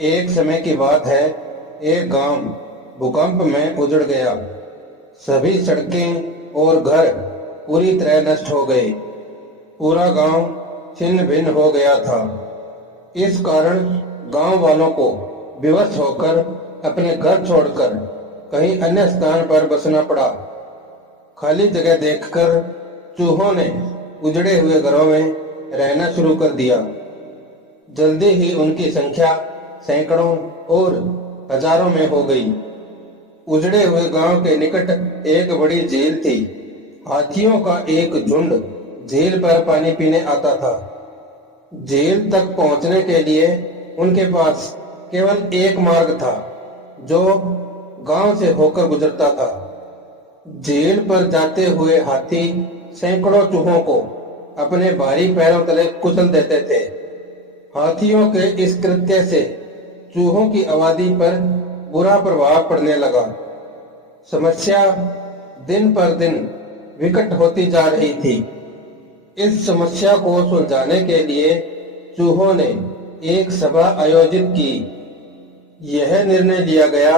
एक समय की बात है। एक गांव भूकंप में उजड़ गया। सभी सड़कें और घर पूरी तरह नष्ट हो गए। पूरा गांव छिन्न भिन्न हो गया था। इस कारण गांव वालों को विवश होकर अपने घर छोड़कर कहीं अन्य स्थान पर बसना पड़ा। खाली जगह देखकर चूहों ने उजड़े हुए घरों में रहना शुरू कर दिया। जल्दी ही उनकी संख्या सैकड़ों और हजारों में हो गई। उजड़े हुए गांव के निकट एक बड़ी झील थी। हाथियों का एक झुंड झील पर पानी पीने आता था। झील तक पहुंचने के लिए उनके पास केवल एक मार्ग था, जो गांव से होकर गुजरता था। झील पर जाते हुए हाथी सैकड़ों चूहों को अपने भारी पैरों तले कुचल देते थे। हाथियों के इस कृत्य से चूहों की आबादी पर बुरा प्रभाव पड़ने लगा। समस्या दिन पर दिन विकट होती जा रही थी। इस समस्या को सुलझाने के लिए चूहों ने एक सभा आयोजित की। यह निर्णय लिया गया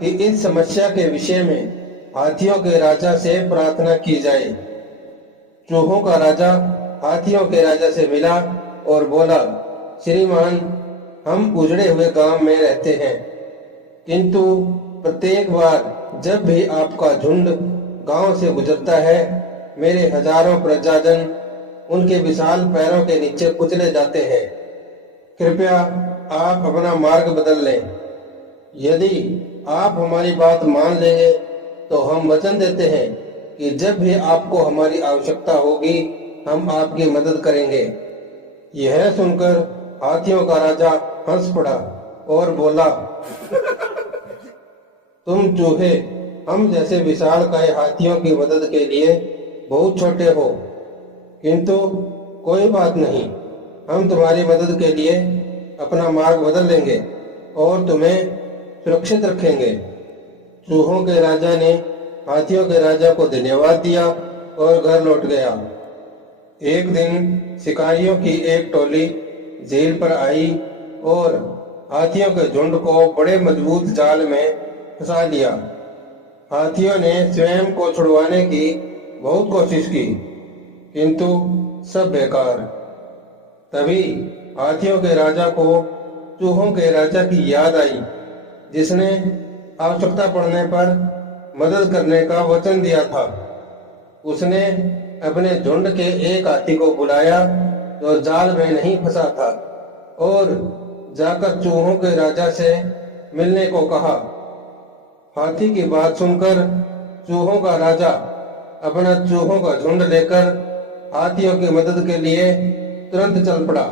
कि इस समस्या के विषय में हाथियों के राजा से प्रार्थना की जाए। चूहों का राजा हाथियों के राजा से मिला और बोला, श्रीमान, हम उजड़े हुए गांव में रहते हैं, किंतु प्रत्येक बार जब भी आपका झुंड गांव से गुजरता है, मेरे हजारों प्रजाजन उनके विशाल पैरों के नीचे कुचले जाते हैं। कृपया आप अपना मार्ग बदल लें। यदि आप हमारी बात मान लेंगे तो हम वचन देते हैं कि जब भी आपको हमारी आवश्यकता होगी, हम आपकी मदद करेंगे। यह सुनकर हाथियों का राजा हंस पड़ा और बोला, तुम चूहे हम जैसे विशालकाय हाथियों की मदद के लिए बहुत छोटे हो, किंतु कोई बात नहीं, हम तुम्हारी मदद के लिए अपना मार्ग बदल लेंगे और तुम्हें सुरक्षित रखेंगे। चूहों के राजा ने हाथियों के राजा को धन्यवाद दिया और घर लौट गया। एक दिन शिकारियों की एक टोली झील पर आई और हाथियों के झुंड को बड़े मजबूत जाल में फंसा लिया। हाथियों ने स्वयं को छुड़वाने की बहुत कोशिश की, किंतु सब बेकार। तभी हाथियों के राजा को चूहों के राजा की याद आई, जिसने आवश्यकता पड़ने पर मदद करने का वचन दिया था। उसने अपने झुंड के एक हाथी को बुलाया जो जाल में नहीं फंसा था और जाकर चूहों के राजा से मिलने को कहा। हाथी की बात सुनकर चूहों का राजा अपना चूहों का झुंड लेकर हाथियों की मदद के लिए तुरंत चल पड़ा।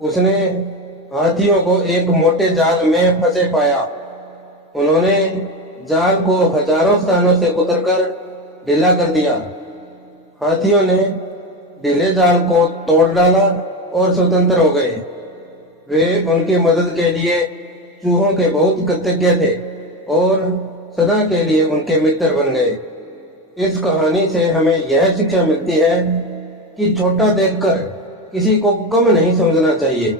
उसने हाथियों को एक मोटे जाल में फंसे पाया। उन्होंने जाल को हजारों स्थानों से कुतरकर ढीला कर दिया। हाथियों ने ढीले जाल को तोड़ डाला और स्वतंत्र हो गए। वे उनकी मदद के लिए चूहों के बहुत कृतज्ञ थे और सदा के लिए उनके मित्र बन गए। इस कहानी से हमें यह शिक्षा मिलती है कि छोटा देखकर किसी को कम नहीं समझना चाहिए।